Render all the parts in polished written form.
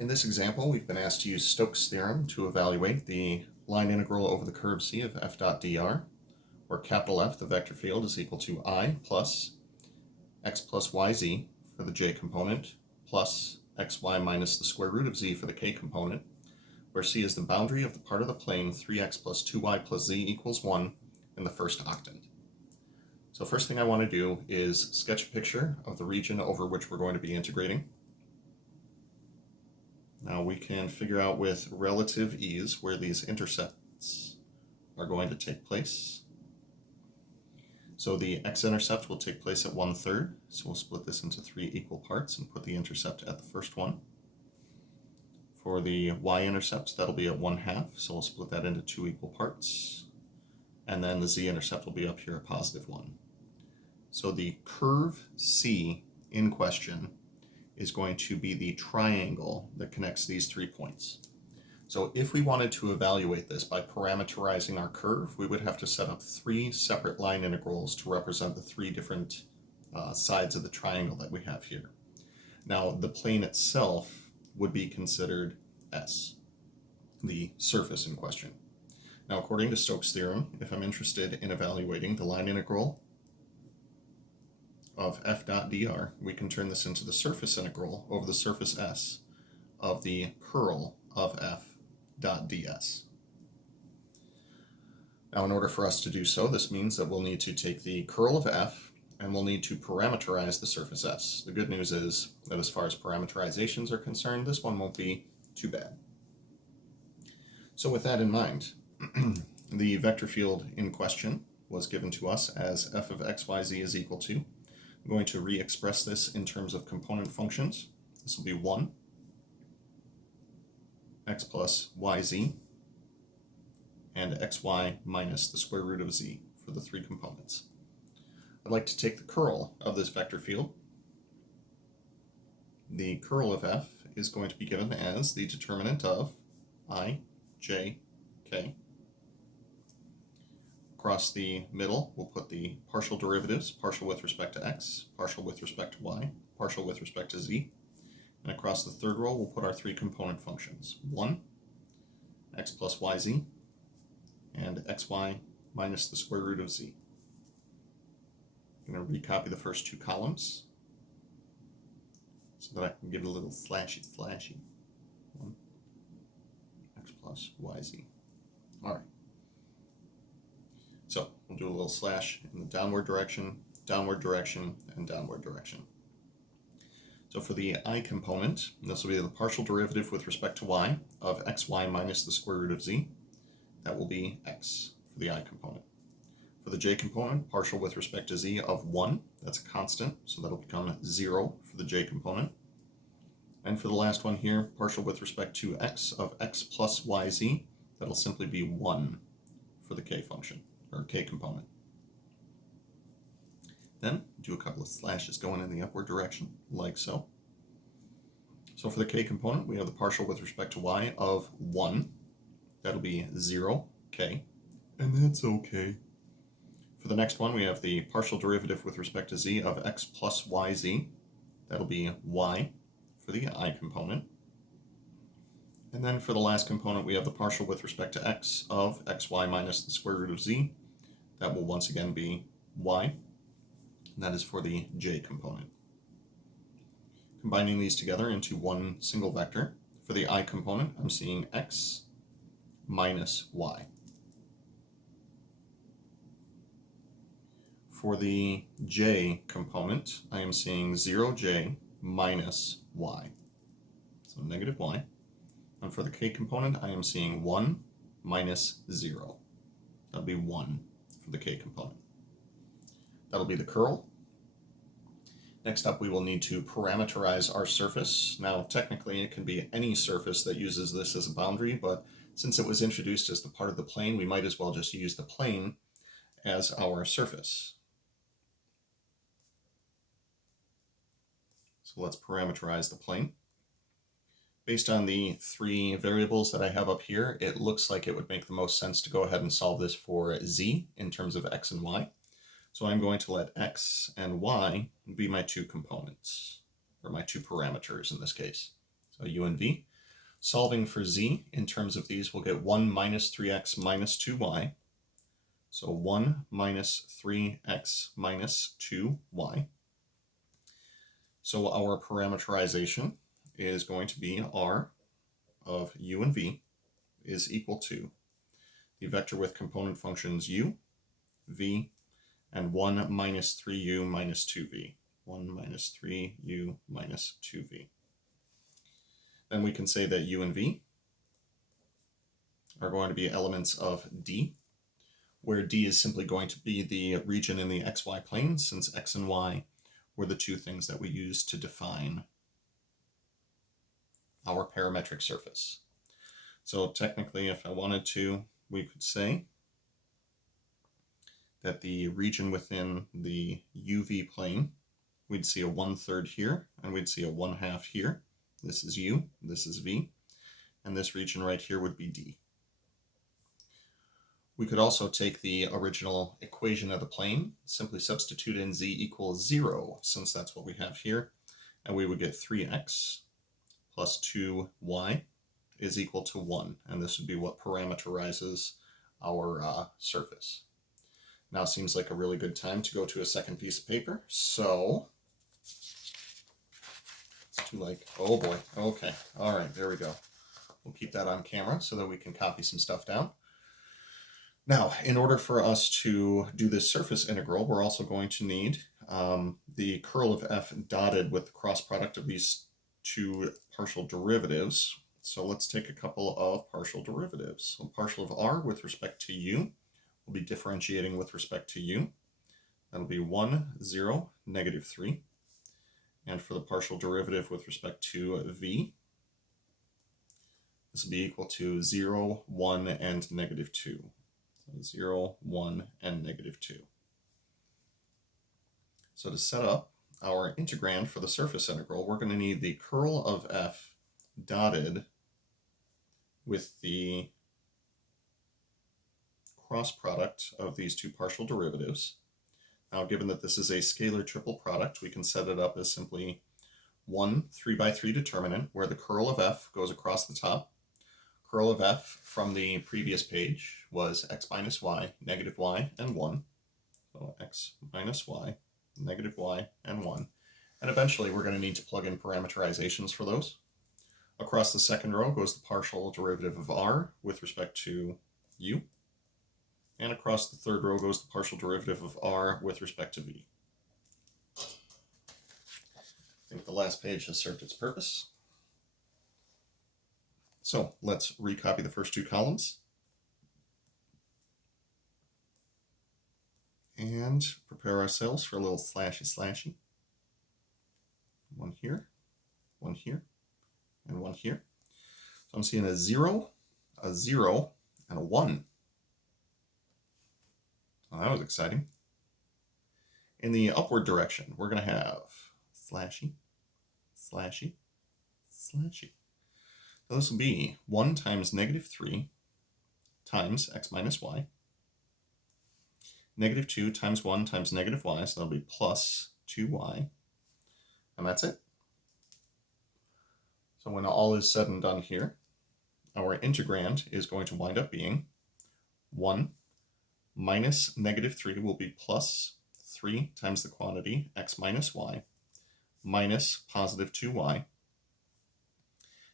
In this example, we've been asked to use Stokes' theorem to evaluate the line integral over the curve C of f dot dr, where capital F, the vector field, is equal to I plus x plus yz for the j component, plus xy minus the square root of z for the k component, where C is the boundary of the part of the plane 3x plus 2y plus z equals 1 in the first octant. So first thing I want to do is sketch a picture of the region over which we're going to be integrating. Now we can figure out with relative ease where these intercepts are going to take place. So the x-intercept will take place at 1/3, so we'll split this into 3 equal parts and put the intercept at the first one. For the y-intercept, that'll be at 1/2, so we'll split that into 2 equal parts. And then the z-intercept will be up here at +1. So the curve C in question is going to be the triangle that connects these 3 points. So if we wanted to evaluate this by parameterizing our curve, we would have to set up 3 separate line integrals to represent the 3 different sides of the triangle that we have here. Now the plane itself would be considered S, the surface in question. Now according to Stokes' theorem, if I'm interested in evaluating the line integral of f dot dr, we can turn this into the surface integral over the surface S of the curl of f dot ds. Now in order for us to do so, this means that we'll need to take the curl of f and we'll need to parameterize the surface S. The good news is that as far as parameterizations are concerned, this one won't be too bad. So with that in mind, the vector field in question was given to us as f of x, y, z is equal to, I'm going to re-express this in terms of component functions. This will be 1, x plus yz, and xy minus the square root of z for the 3 components. I'd like to take the curl of this vector field. The curl of f is going to be given as the determinant of I, j, k. Across the middle, we'll put the partial derivatives, partial with respect to x, partial with respect to y, partial with respect to z. And across the third row, we'll put our 3 component functions. 1, x plus yz, and xy minus the square root of z. I'm going to recopy the first 2 columns so that I can give it a little slashy. 1, x plus yz. All right. So we'll do a little slash in the downward direction, and downward direction. So for the I component, this will be the partial derivative with respect to y of xy minus the square root of z. That will be x for the I component. For the j component, partial with respect to z of 1, that's a constant, so that'll become 0 for the j component. And for the last one here, partial with respect to x of x plus yz, that'll simply be 1 for the k function, or k component. Then do a couple of slashes going in the upward direction, like so. So for the k component, we have the partial with respect to y of 1. That'll be 0, k, and that's okay. For the next one, we have the partial derivative with respect to z of x plus yz. That'll be y for the I component. And then for the last component, we have the partial with respect to x of xy minus the square root of z. That will once again be y, and that is for the j component. Combining these together into one single vector, for the I component, I'm seeing x minus y. For the j component, I am seeing 0j minus y, so negative y. And for the k component, I am seeing 1 minus 0. That'll be 1 for the k component. That'll be the curl. Next up, we will need to parameterize our surface. Now, technically, it can be any surface that uses this as a boundary, but since it was introduced as the part of the plane, we might as well just use the plane as our surface. So let's parameterize the plane. Based on the 3 variables that I have up here, it looks like it would make the most sense to go ahead and solve this for z in terms of x and y. So I'm going to let x and y be my 2 components, or my 2 parameters in this case. so u and v. Solving for z in terms of these, we'll get 1 minus 3x minus 2y. So 1 minus 3x minus 2y. So our parameterization is going to be r of u and v is equal to the vector with component functions u, v, and 1 minus 3u minus 2v. 1 minus 3u minus 2v. Then we can say that u and v are going to be elements of D, where D is simply going to be the region in the xy plane, since x and y were the two things that we used to define our parametric surface. So technically, if I wanted to, we could say that the region within the UV plane, we'd see a 1/3 here, and we'd see a 1/2 here. This is U, this is V, and this region right here would be D. We could also take the original equation of the plane, simply substitute in z equals 0, since that's what we have here, and we would get 3x plus 2y is equal to 1, and this would be what parameterizes our surface. Now seems like a really good time to go to a second piece of paper, so let's do like, oh boy, okay, all right, there we go. We'll keep that on camera so that we can copy some stuff down. Now, in order for us to do this surface integral, we're also going to need the curl of f dotted with the cross product of these two partial derivatives. So let's take a couple of partial derivatives. So partial of r with respect to u, we'll be differentiating with respect to u. That'll be 1, 0, negative 3. And for the partial derivative with respect to v, this will be equal to 0, 1, and negative 2. 0, 1, and negative 2. So to set up our integrand for the surface integral, we're going to need the curl of f dotted with the cross product of these two partial derivatives. Now, given that this is a scalar triple product, we can set it up as simply one 3x3 determinant where the curl of f goes across the top. Curl of f from the previous page was x minus y, negative y, and 1. So x minus y, negative y, and 1. And eventually we're going to need to plug in parameterizations for those. Across the second row goes the partial derivative of r with respect to u. And across the third row goes the partial derivative of r with respect to v. I think the last page has served its purpose. So let's recopy the first two columns and prepare ourselves for a little slashy. One here, and one here. So I'm seeing a 0, and a 1. Well, that was exciting. In the upward direction, we're going to have slashy. So this will be 1 times negative 3 times x minus y. Negative 2 times 1 times negative y, so that'll be plus 2y. And that's it. So when all is said and done here, our integrand is going to wind up being 1 minus negative 3 will be plus 3 times the quantity x minus y minus positive 2y.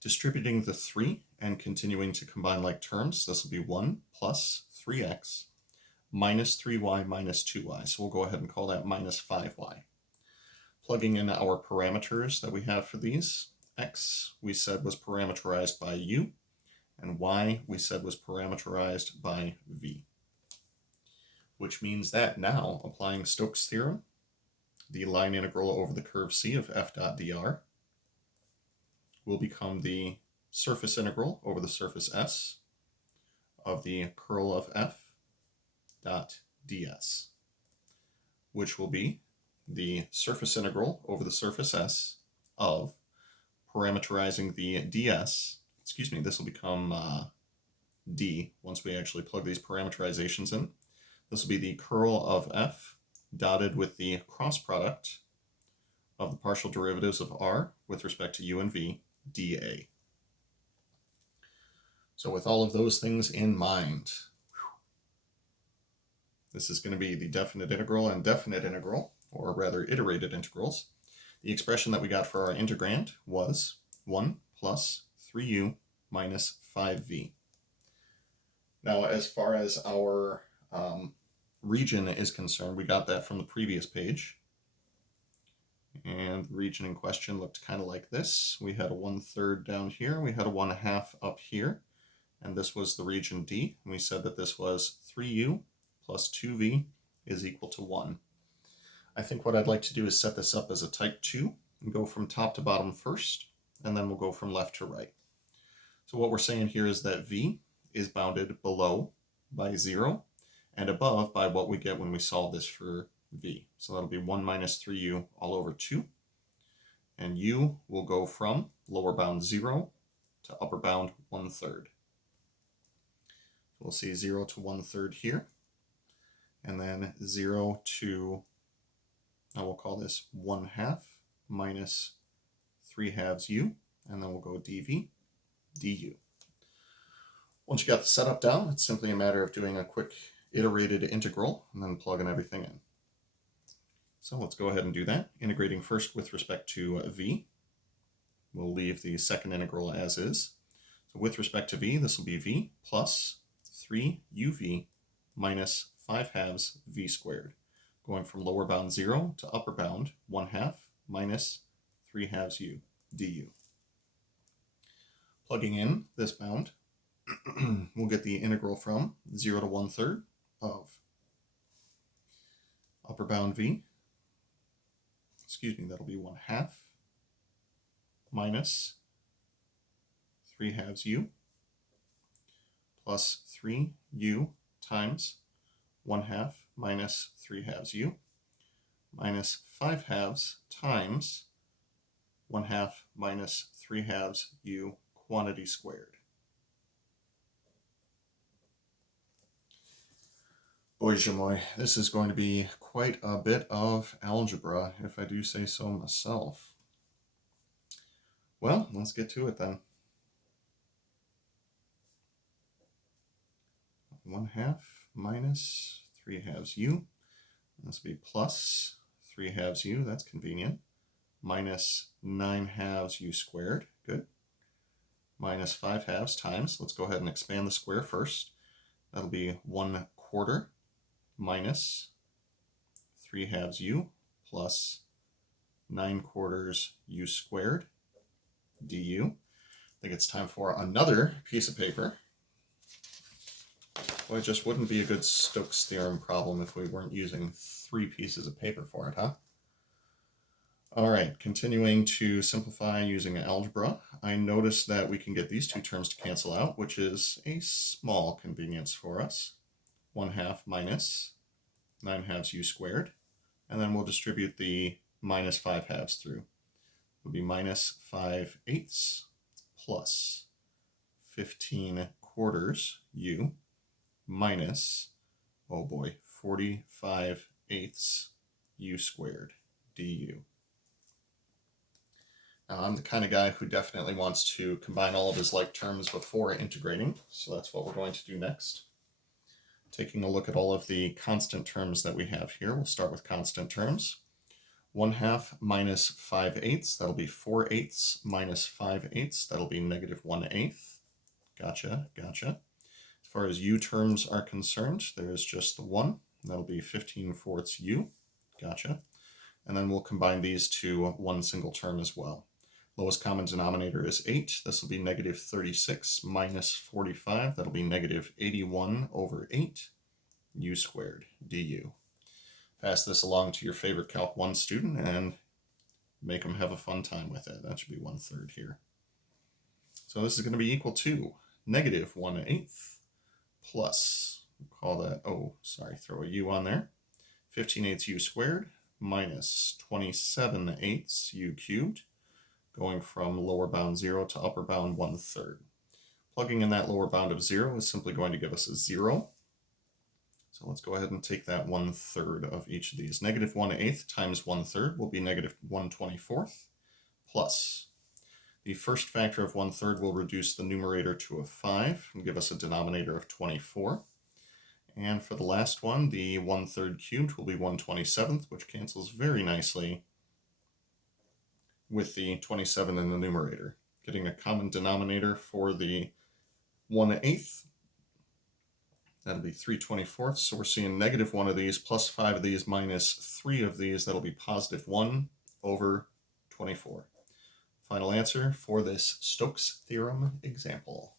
Distributing the 3 and continuing to combine like terms, this will be 1 plus 3x minus 3y minus 2y. So we'll go ahead and call that minus 5y. Plugging in our parameters that we have for these, x we said was parameterized by u, and y we said was parameterized by v. Which means that now, applying Stokes' theorem, the line integral over the curve C of f dot dr will become the surface integral over the surface S of the curl of f dot ds, which will be the surface integral over the surface S of parameterizing the ds. This will become d once we actually plug these parameterizations in. This will be the curl of f dotted with the cross product of the partial derivatives of r with respect to u and v dA. So with all of those things in mind, this is going to be the definite integral and definite integral, or rather iterated integrals. The expression that we got for our integrand was 1 plus 3u minus 5v. Now, as far as our region is concerned, we got that from the previous page. And the region in question looked kind of like this. We had a 1/3 down here, we had a 1/2 up here, and this was the region D. And we said that this was 3u plus 2v is equal to 1. I think what I'd like to do is set this up as a type 2 and go from top to bottom first, and then we'll go from left to right. So what we're saying here is that v is bounded below by 0 and above by what we get when we solve this for v. So that'll be 1 minus 3u all over 2. And u will go from lower bound 0 to upper bound 1/3. We'll see 0 to 1/3 here. And then 0 to, now we'll call this 1/2 minus 3/2 u. And then we'll go dv, du. Once you got the setup down, it's simply a matter of doing a quick iterated integral and then plugging everything in. So let's go ahead and do that. Integrating first with respect to v. We'll leave the second integral as is. So with respect to v, this will be v plus 3uv minus 5/2 v squared, going from lower bound 0 to upper bound 1/2 minus 3/2 u du. Plugging in this bound, we'll get the integral from 0 to 1/3 of upper bound v, that'll be 1/2 minus 3/2 u plus 3u times 1/2 minus 3/2 u minus 5/2 times 1/2 minus 3/2 u quantity squared. Boy, Jamoy, this is going to be quite a bit of algebra, if I do say so myself. Well, let's get to it then. 1/2 minus 3/2 u. This will be plus 3/2 u, that's convenient, minus 9/2 u squared, good, minus 5/2 times, let's go ahead and expand the square first. That'll be 1/4 minus 3/2 u plus 9/4 u squared du. I think it's time for another piece of paper. Well, it just wouldn't be a good Stokes theorem problem if we weren't using 3 pieces of paper for it, huh? All right, continuing to simplify using algebra, I noticed that we can get these two terms to cancel out, which is a small convenience for us. 1/2 minus 9/2 u squared, and then we'll distribute the minus 5/2 through. It'll be minus 5/8 plus 15/4 u minus, oh boy, 45/8 u squared du. Now, I'm the kind of guy who definitely wants to combine all of his like terms before integrating, so that's what we're going to do next. Taking a look at all of the constant terms that we have here, we'll start with constant terms. 1/2 minus 5/8, that'll be 4/8 minus 5/8, that'll be negative 1/8. Gotcha, gotcha. As far as u terms are concerned, there is just the 1, that'll be 15/4 u. Gotcha. And then we'll combine these to one single term as well. Lowest common denominator is 8. This will be negative 36 minus 45. That'll be negative 81/8 u squared du. Pass this along to your favorite Calc 1 student and make them have a fun time with it. That should be 1/3 here. So this is going to be equal to negative 1/8 plus, we'll call that, oh, sorry, throw a u on there, 15/8 u squared minus 27/8 u cubed, going from lower bound 0 to upper bound 1/3. Plugging in that lower bound of 0 is simply going to give us a 0. So let's go ahead and take that 1/3 of each of these. Negative 1/8 times 1/3 will be negative 1/24 plus. The first factor of 1/3 will reduce the numerator to a 5 and give us a denominator of 24. And for the last one, the 1/3 cubed will be 1/27, which cancels very nicely with the 27 in the numerator, getting a common denominator for the 1/8. That'll be 3/24. So we're seeing -1 of these plus 5 of these minus 3 of these. That'll be +1 over 24. Final answer for this Stokes theorem example.